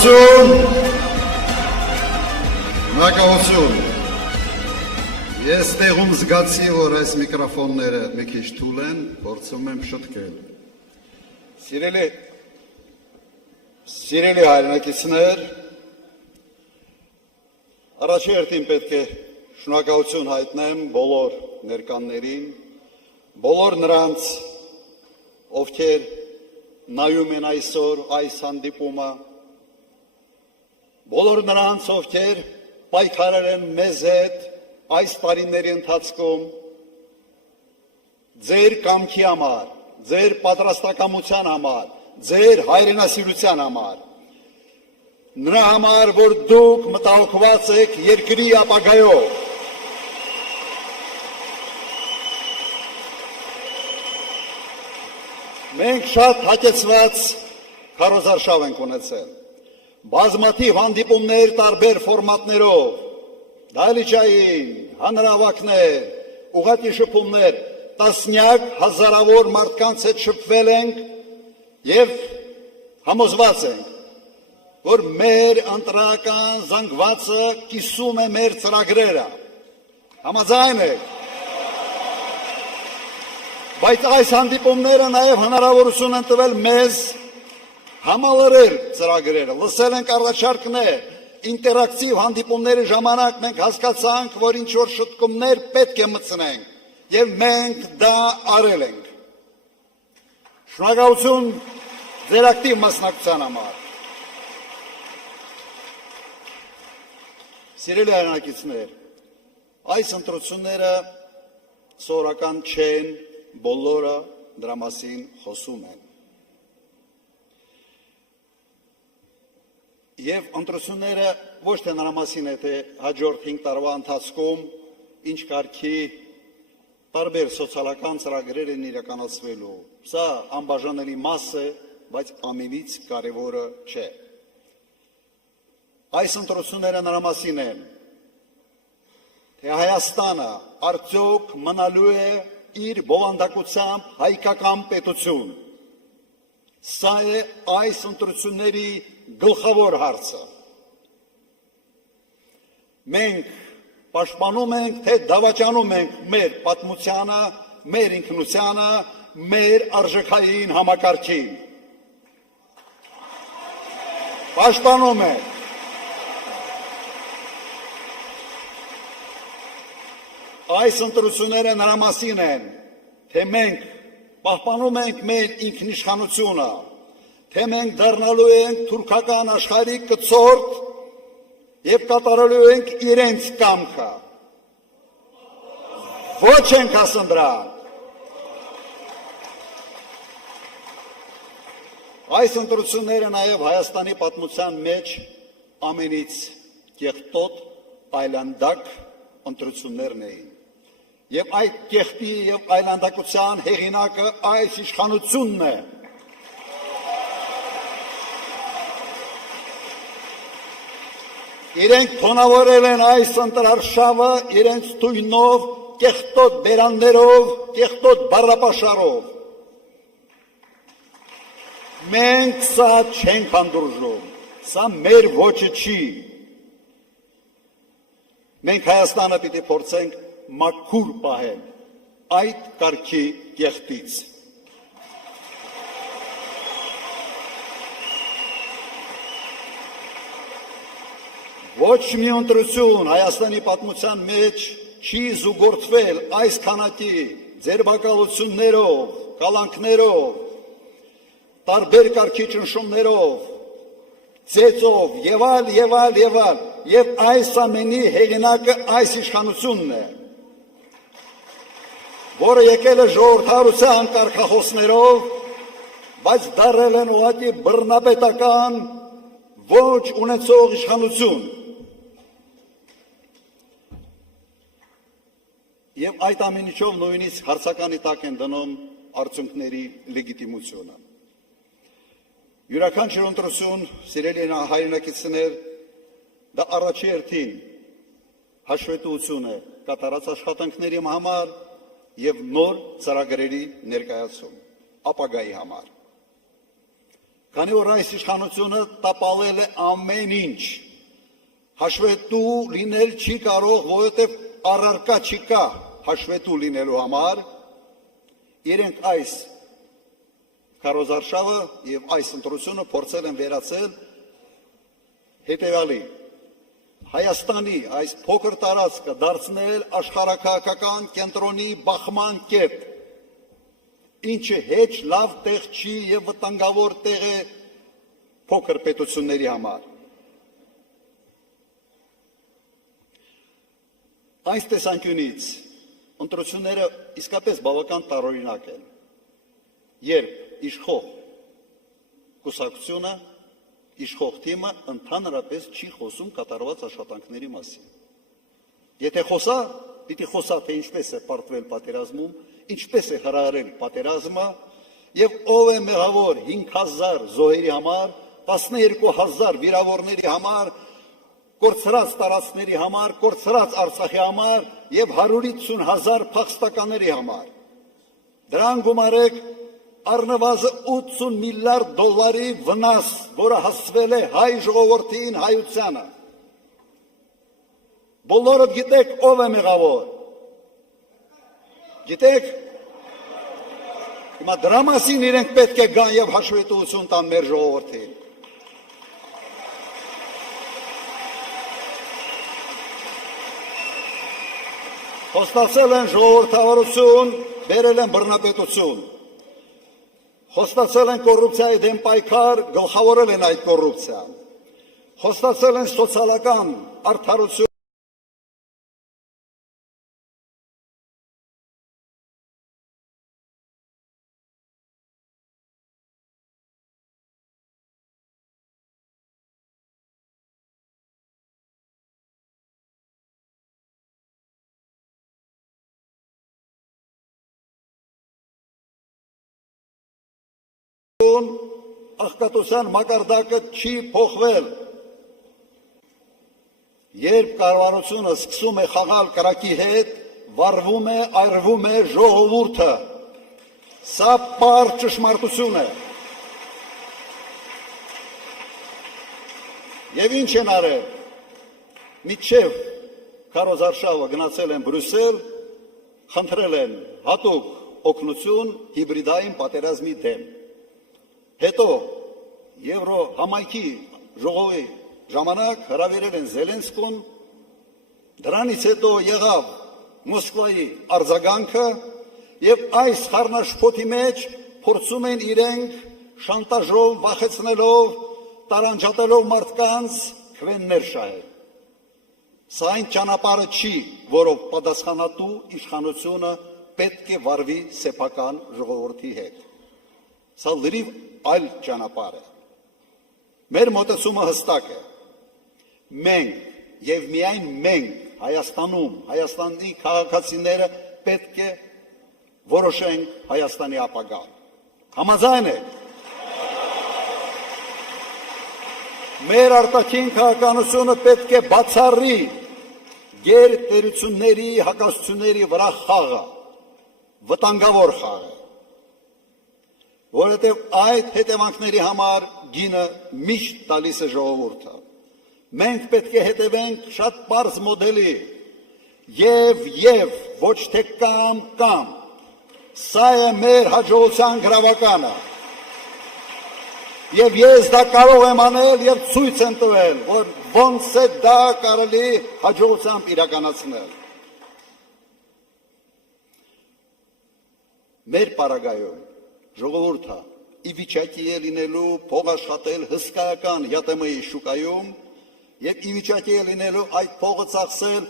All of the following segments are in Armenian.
Շնորհակալություն։ Ես տեղում զգացի, որ այս միկրոֆոնները մի քիչ թույլ են, փորձում եմ շտկել։ Սիրելի հայրենակիցներ, առաջերտին պետք է շնորհակալություն հայտնեմ բոլոր ներկաններին, բոլոր նրանց, ովքեր նայում են այսօր այս հանդիպումը, բոլոր նրանց, ովքեր պայքարել են մեզ հետ այս տարիների ընթացքում, ձեր կամքի համար, ձեր պատրաստակամության համար, ձեր հայրենասիրության համար, նրա համար, որ դուք մտահոգված եք երկրի ապագայով, մենք շատ հագեցված քարոզարշավ ենք ունեցել, բազմաթիվ հանդիպումներ տարբեր ֆորմատներով, դահլիճային, հանրահավաքներ, ուղղակի շփումներ, տասնյակ հազարավոր մարդկանց հետ շփվել ենք եւ համոզված ենք, որ մեր ընտրական զանգվածը կիսում է մեր ծրագրերը։ Համաձայն եք։ Բայց այս հանդիպումները նաեւ հնարավորություն են տվել մեզ համալրել ծրագրերը, լսել ենք առաջարկներ, ինտերակտիվ հանդիպումների ժամանակ մենք հասկացանք, որ ինչ-որ շտկումներ պետք է մտցնենք, եւ մենք դա արել ենք։ Շնորհակալություն ձեր ակտիվ մասնակցության համար։ Սիրելի հայրենակիցներ, այս ընտրությունները սովորական չեն, բոլորը դրա մասին խոսում են։ Եվ ընտրությունները ոչ թե նրա մասին է, թե հաջորդ 5 տարվա ընթացքում ինչ կարգի տարբեր սոցիալական ծրագրեր են իրականացվելու։ Սա անբաժանելի մաս է, բայց ամենից կարևորը չէ։ Այս ընտրությունները նրա մասին են, թե Հայաստանը արդյոք մնալու է իր բովանդակությամբ հայկական պետություն։ Սա է այս ընտրությունների գլխավոր հարցը։ Մենք պաշտպանում ենք, թե դավաճանում ենք մեր պատմությանը, մեր ինքնությանը, մեր արժեքային համակարգին։ Պաշտպանում ենք։ Այս ընտրությունները նրա մասին են, թե մենք պահպանում ենք մեր ինքնիշխանությունը, թե մենք դառնալու ենք թուրքական աշխարհի կցորդ եւ կատարելու ենք իրենց կամքը։ Ոչ ենք ասում դրան։ Այս ընտրությունները նաեւ Հայաստանի պատմության մեջ ամենից կեղտոտ, այլանդակ ընտրություններն էին։ Եվ այդ կեղտի եւ այլանդակության հեղինակը այս իշխանությունն է։ Իրենք թոնավորել են այս ընտրարշավը իրենց թույնով, կեղտոտ բերաններով, կեղտոտ բառապաշարով։ Մենք սա չենք հանդուրժում, սա մեր ոճը չի։ Մենք Հայաստանը պիտի փորձենք մաքուր պահել այդ կարգի կեղտից։ Ոչ մի ընտրություն Հայաստանի պատմության մեջ չի զուգորդվել այս քանակի ձերբակալություններով, կալանքներով, տարբեր կարգի ճնշումներով, ծեծով եւ այլ, եւ այս ամենի հեղինակը այս իշխանությունն է, որը եկել է ժողովրդարության կարգախոսներով, բայց դարձել են ուղղակի բռնապետական ոչ ունեցող իշխանություն։ Եվ այդ ամենիչով նույնիսկ հարցականի տակ են դնում արդյունքների լեգիտիմությունը։ Յուրաքանչյուր ընտրություն, սիրելի հայրենակիցներ, դա առաջերտին հաշվետվություն է կատարած աշխատանքների համար եւ նոր ծրագրերի ներկայացում, ապագայի համար։ քանի որ այս իշխանությունը տապալել է ամեն ինչ, հաշվետու լինել չի կարող, որովհետև առարկա չկա հաշվետու լինելու համար, իրենք այս քարոզարշավը եւ այս ընտրությունը փորձել են վերացել հետևյալի. Հայաստանի այս փոքր տարածքը դարձնել աշխարհաքաղաքական կենտրոնի բախման կետ, ինչը հեչ լավ տեղ չի եւ վտանգավոր տեղ է փոքր պետությունների համար։ Այս տեսանկյունից ընտրությունները իսկապես բավական տարօրինակ են, երբ իշխող կուսակցությունը, իշխող թիմը ընդհանրապես չի խոսում կատարված աշխատանքների մասին։ Եթե խոսա, պիտի խոսա, թե ինչպես է պարտվել պատերազմում, ինչպես է հրահրել պատերազմը եւ ով է մեղավոր 5000 զոհերի համար, 12000 վիրավորների համար, կորցրած տարածքների համար, կորցրած Արցախի համար եւ 150,000 փախստականների համար։ Դրան գումարեք առնվազն 80 միլիարդ դոլարի վնաս, որը հասցվել է հայ ժողովրդին, հայությանը։ Բոլորդ գիտեք ով է մեղավոր։ Գիտեք, հիմա դրա մասին իրենք պետք է գան եւ հաշվետվություն տան մեր ժողովրդին։ Խոստացել են ժողովրդավարություն, բերել են բռնապետություն։ Խոստացել են կոռուպցիայի դեմ պայքար, գլխավորել են այդ կոռուպցիան։ Խոստացել են սոցիալական արդարություն։ Աղքատության մակարդակը չի փոխվել։ Երբ կառավարությունը սկսում է խաղալ կրակի հետ, վառվում է, այրվում է ժողովուրդը։ Սա պարզ ճշմարտություն է։ Եվ ինչ են արել։ Մինչև քարոզարշավը գնացել են Բրյուսել, խնդրել են հատուկ օգնություն հիբրիդային պատերազմի դեմ։ Հետո Եվրո համայնքի ժողովի ժամանակ հրավիրել են Զելենսկուն, դրանից հետո եղավ Մոսկվայի արձագանքը եւ այս խառնաշփոթի մեջ փորձում են իրենք շանտաժով, վախեցնելով, տարանջատելով մարդկանց քվեններ շահել։ Սա այն ճանապարհը չի, որով պատասխանատու իշխանությունը պետք է վարվի սեփական ժողովրդի հետ։ Սա լրիվ այլ ճանապարհ է։ Մեր մոտեցումը հստակ է։ Մենք եւ միայն մենք Հայաստանում, Հայաստանի քաղաքացիները պետք է որոշենք Հայաստանի ապագան։ Համաձայն եք։ Մեր արտաքին քաղաքականությունը պետք է բացառի գերտերությունների, հակասությունների վրա խաղը, վտանգավոր խաղը, որովհետև այդ հետևանքների համար գինը միշտ տալիս է ժողովուրդը։ Մենք պետք է հետևենք շատ պարզ մոդելի եւ ոչ թե կամ։ Սա է մեր հաջողության գրավականը։ Եվ ես դա կարող եմ անել եւ ցույց եմ տվել, որ ոնց է դա կարելի հաջողությամբ իրականացնել։ Մեր պարագայում ժողովուրդը ի վիճակի է լինելու փող աշխատել հսկայական ԵՏՄ-ի շուկայում եւ ի վիճակի է լինելու այդ փողը ծախսել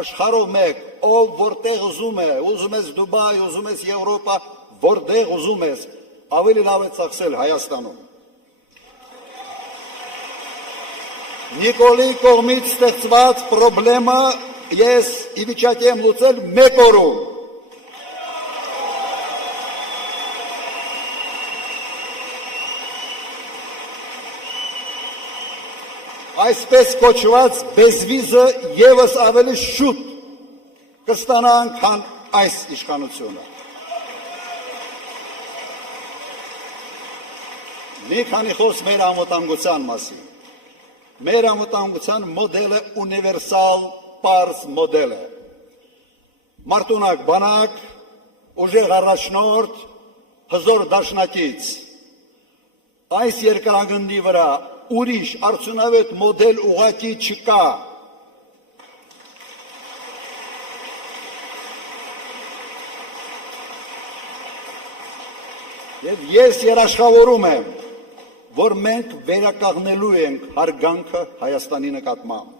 աշխարհով մեկ, ով որտեղ ուզում է, ուզում ես Դուբայ, ուզում ես Եվրոպա, որտեղ ուզում ես, ավելի լավ է ծախսել Հայաստանում։ Նիկոլի կողմից ստեղծված պրոբլեմը ես ի վիճակի եմ լուծել մեկ օրում։ Այսպես կոչված բեզվիզը եւս ավելի շուտ կստանան, քան այս իշխանությունը։ Մի քանի խոսք մեր անվտանգության մասին։ Մեր անվտանգության մոդելը ունիվերսալ պարզ մոդել է։ Մարտունակ բանակ, ուժեղ առաջնորդ, հզոր դաշնակից։ Այս երկրագնդի վրա ուրիշ արդյունավետ մոդել ուղղակի չկա։ Եվ ես երաշխավորում եմ, որ մենք վերականգնելու ենք հարգանքը Հայաստանի նկատմամբ։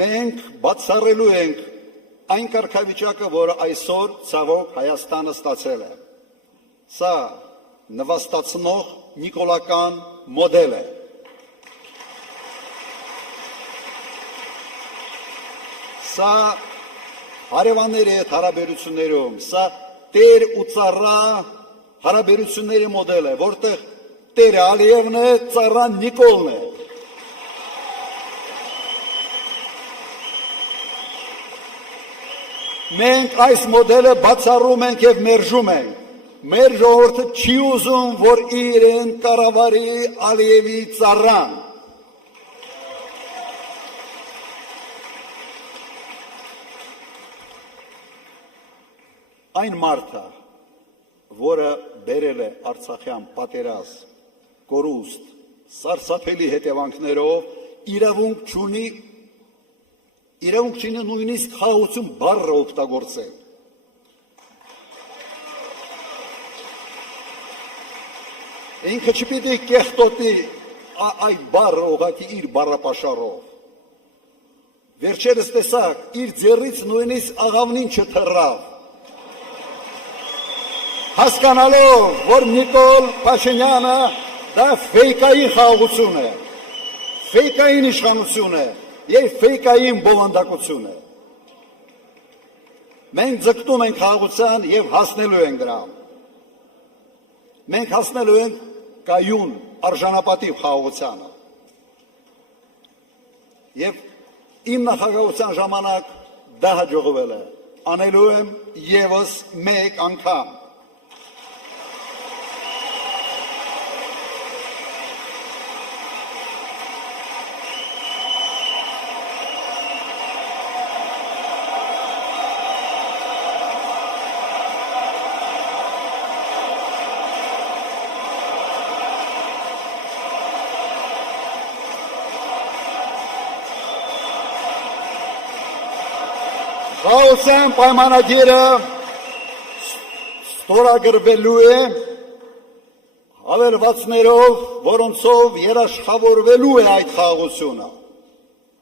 Մենք բացառելու ենք այն կարգավիճակը, որը այսօր ցավոք Հայաստանը ստացել է։ Սա նվաստացնող նիկոլական մոդել է։ Սա հարևանների հետ հարաբերություններում, սա տեր ու ծառա հարաբերությունների մոդել է, որտեղ տերը Ալիևն է, ծառան Նիկոլն է։ Մենք այս մոդելը բացառում ենք և մերժում ենք։ Մեր ժողովուրդը չի ուզում, որ իրեն կառավարի Ալիևի ծառան։ Այն մարդը, որը բերել է Արցախյան պատերազմ, կորուստ, սարսափելի հետևանքներով, իրավունք չունի նույնիսկ խաղաղություն բառը օգտագործել։ Ինքը չպիտի կեղտոտի այդ բառը ուղղակի իր բառապաշարով։ Վերջերս տեսակ, իր ձեռից նույնիսկ աղավնին չթռավ։ Հասկանալով, որ Նիկոլ Փաշինյանը դա ֆեյկային խաղաղություն է, ֆեյկային իշխանություն է և ֆեյկային բովանդակություն է։ Մենք ձգտում ենք խաղաղության և հասնելու ենք դրան։ Մենք հասնելու ենք կայուն արժանապատիվ խաղաղությանը։ Եվ իմ նախագահության ժամանակ դա հաջողվել է։ Անելու եմ ևս մեկ անգամ։ Խաղաղության պայմանագիրը ստորագրվելու է հավելվածներով, որոնցով երաշխավորվելու է այդ խաղաղությունը։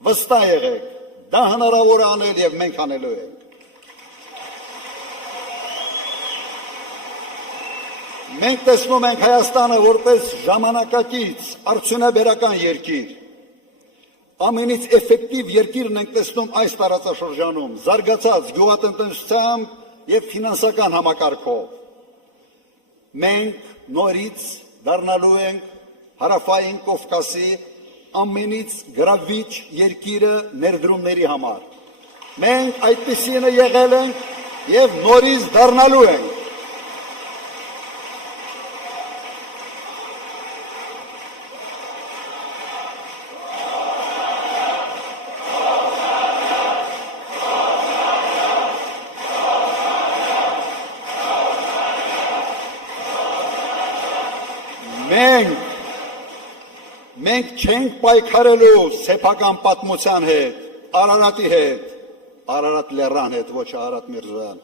Վստահ եղեք, դա հնարավոր է անել և մենք անելու ենք։ Մենք տեսնում ենք Հայաստանը որպես ժամանակակից արդյունաբերական երկիր։ Ամենից էֆեկտիվ երկիրն ենք տեսնում այս տարածաշրջանում, զարգացած գյուղատնտեսությամբ և ֆինանսական համակարգով։ Մենք նորից դառնալու ենք Հարավային Կովկասի ամենից գրավիչ երկիրը ներդրումների համար։ Մենք այդպիսինը եղել ենք և նորից դառնալու ենք։ Մենք չենք պայքարելու սեփական պատմության հետ, Արարատի հետ, Արարատ լեռան հետ, ոչ Արարատ Միրզոյան,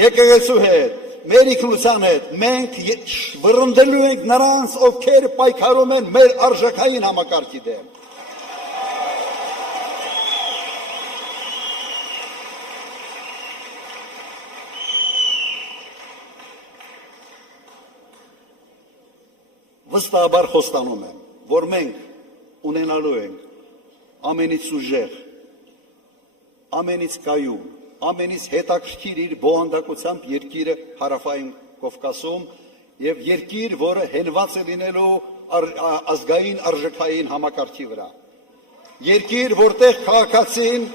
եկեղեցու հետ, մեր ինքնության հետ, մենք վռնդելու ենք նրանց, ովքեր պայքարում են մեր արժեքային համակարգի դեմ։ Վստահաբար խոստանում եմ, որ մենք ունենալու ենք ամենից ուժեղ, ամենից կայուն, ամենից հետաքրքիր իր բովանդակությամբ երկիրը Հարավային Կովկասում և երկիր, որը հենված է լինելու ազգային արժեքային համակարգի վրա։ Երկիր, որտեղ քաղաքացին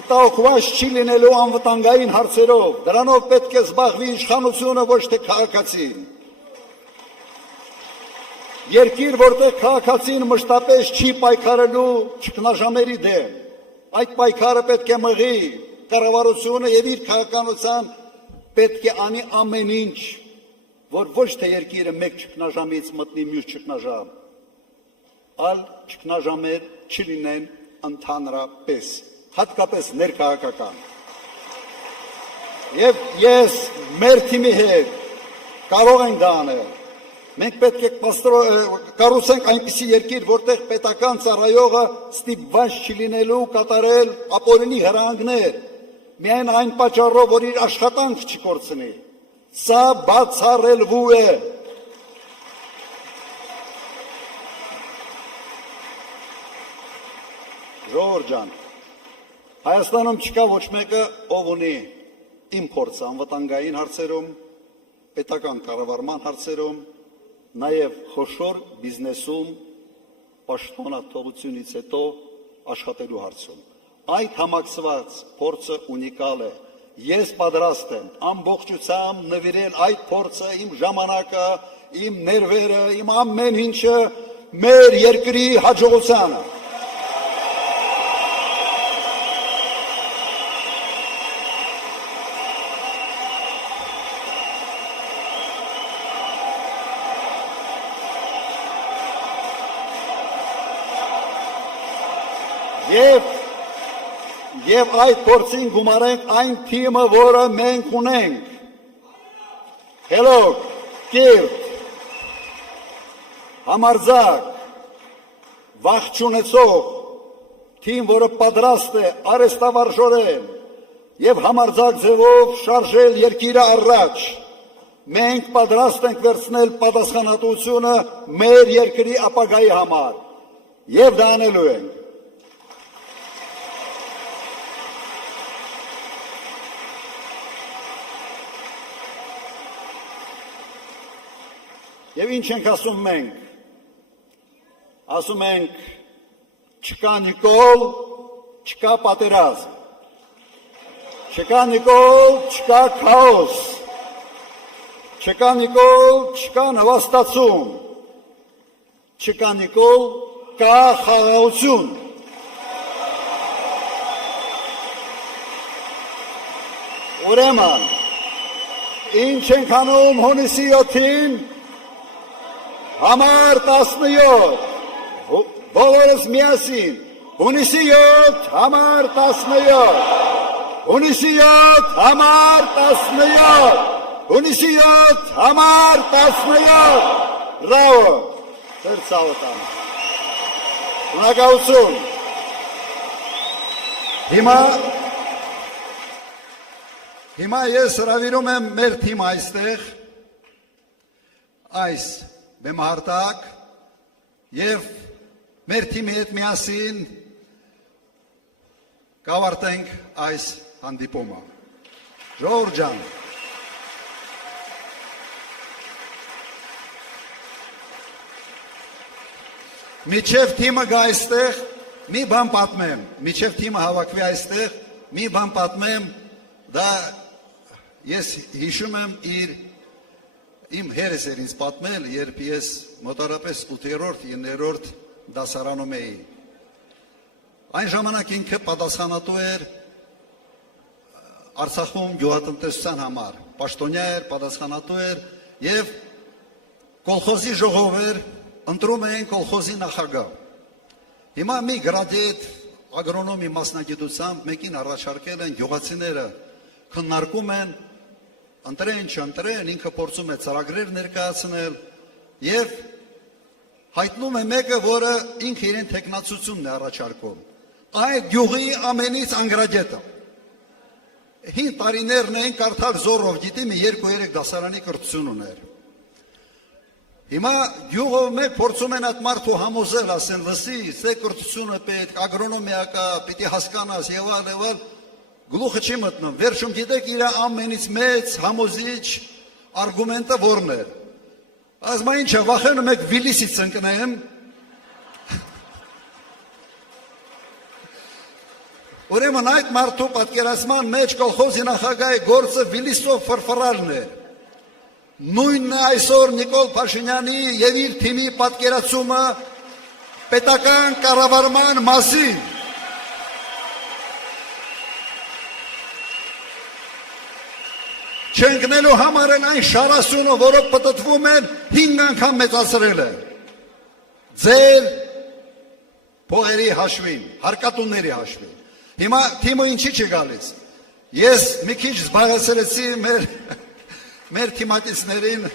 մտահոգված չի լինելու անվտանգային հարցերով, դրանով պետք է զբաղվի իշխանությունը, ոչ թե քաղաքացին։ երկիր, որտեղ քաղաքացին մշտապես չի պայքարելու ճգնաժամերի դեմ, այդ պայքարը պետք է մղի կառավարությունը եւ իր քաղաքականության պետք է անի ամեն ինչ, որ ոչ թե երկիրը մեկ ճգնաժամից մտնի մյուս ճգնաժամ, այլ ճգնաժամեր չլինեն ընդհանրապես, հատկապես ներքաղաքական։ Եվ ես մեր թիմի հետ կարող ենք դա անել։ Մենք պետք է կառուցենք այնպիսի երկիր, որտեղ պետական ծառայողը ստիպված չլինելու կատարել ապօրինի հրահանգներ, միայն այն պատճառով, որ իր աշխատանք չկորցնի։ Սա բացառելու է։ Ժողովուրդ ջան, Հայաստանում չկա ոչ մեկը, ով ունի իմ փորձը անվտանգային հարցերում, պետական կառավարման հարցերում, նաև խոշոր բիզնեսում պաշտոնաթողությունից հետո աշխատելու հարցում։ Այդ համակցված փորձը ունիկալ է։ Ես պատրաստ եմ ամբողջությամբ նվիրել այդ փորձը, իմ ժամանակը, իմ ներվերը, իմ ամեն ինչը մեր երկրի հաջողությանը։ Եվ այդ փորձին գումարենք այն թիմը, որը մենք ունենք։ Հելոք, կիրթ, համարձակ, վախ չունեցող թիմ, որը պատրաստ է արհեստավարժորեն եւ համարձակ ձևով շարժել երկիրը առաջ։ Մենք պատրաստ ենք վերցնել պատասխանատվությունը մեր երկրի ապագայի համար եւ դա անելու ենք։ Եվ ինչ ենք ասում մենք, ասում ենք չկա Նիկոլ, չկա պատերազմ, չկա Նիկոլ, չկա քաոս, չկա Նիկոլ, չկա նվաստացում, չկա Նիկոլ, կա խաղաղություն։ Ուրեմն, ինչ ենք անում հունիսի 7-ին, Համար 17, բոլորս միասին, հունիսի 7, համար 17, հունիսի 7, համար 17, հունիսի 7, համար 17, բրավո, ձեր ցավը տան, շնորհակալություն, հիմա ես հրավիրում եմ մեր թիմը այստեղ, այս բեմահարտակ եւ մեր թիմի հետ միասին կավարտենք այս հանդիպումը։ Ժողովուրդ ջան, միջև թիմը գա այստեղ, մի բան պատմեմ, միջև թիմը հավաքվի այստեղ, մի բան պատմեմ, դա ես հիշում եմ Իմ հերս էր ինձ պատմել, երբ ես մոտարապես 8-րդ, 9-րդ դասարանում էի։ Այն ժամանակ ինքը պատասխանատու էր Արցախում գյուղատնտեսության համար, պաշտոնյա էր, պատասխանատու էր եւ կոլխոզի ժողով էր, ընտրում էին կոլխոզի նախագահ։ Հիմա մի գրադիետ ագրոնոմի մասնագիտությամբ մեկին առաջարկել են գյուղացիները քննարկում են ընտրեն, չընտրեն, ինքը փորձում է ծրագրեր ներկայացնել եւ հայտնում է մեկը, որը ինքը իրեն տեխնացությունն է առաջարկում։ Այդ գյուղի ամենից անգրագետը։ 5 տարիներն էին կարդալ զորով, գիտի մի 2-3 դասարանի կրթություն ուներ։ Հիմա գյուղով մեկ փորձում են այդ մարդու համոզել, ասեն, լսի, սե կրթությունը պետք, ագրոնոմիա կա, պիտի հասկանաս եւ այլ Գլուխը չի մտնում, վերջում գիտեք իր ամենից մեծ համոզիչ արգումենտը որն էր։ Ասում է ինչա, վախենում եք Վիլիսից ընկնեմ։ Ուրեմն այդ մարդու պատկերացման մեջ կոլխոզի նախագահի գործը Վիլիսով ֆրֆռալն էր։ նույնն է այսօր Նիկոլ Փաշինյանի եւ իր թիմի պատկերացումը պետական կառավարման մասին։ Չընկնելու համար են այն շարասյունը, որով պտտվում են 5 անգամ մեծացրել է։ Ձեր փողերի հաշվին, հարկատունների հաշվին։ Հիմա թիմը ինչի՞ չի գալիս։ Ես մի քիչ զբաղեցրեցի մեր թիմակիցներին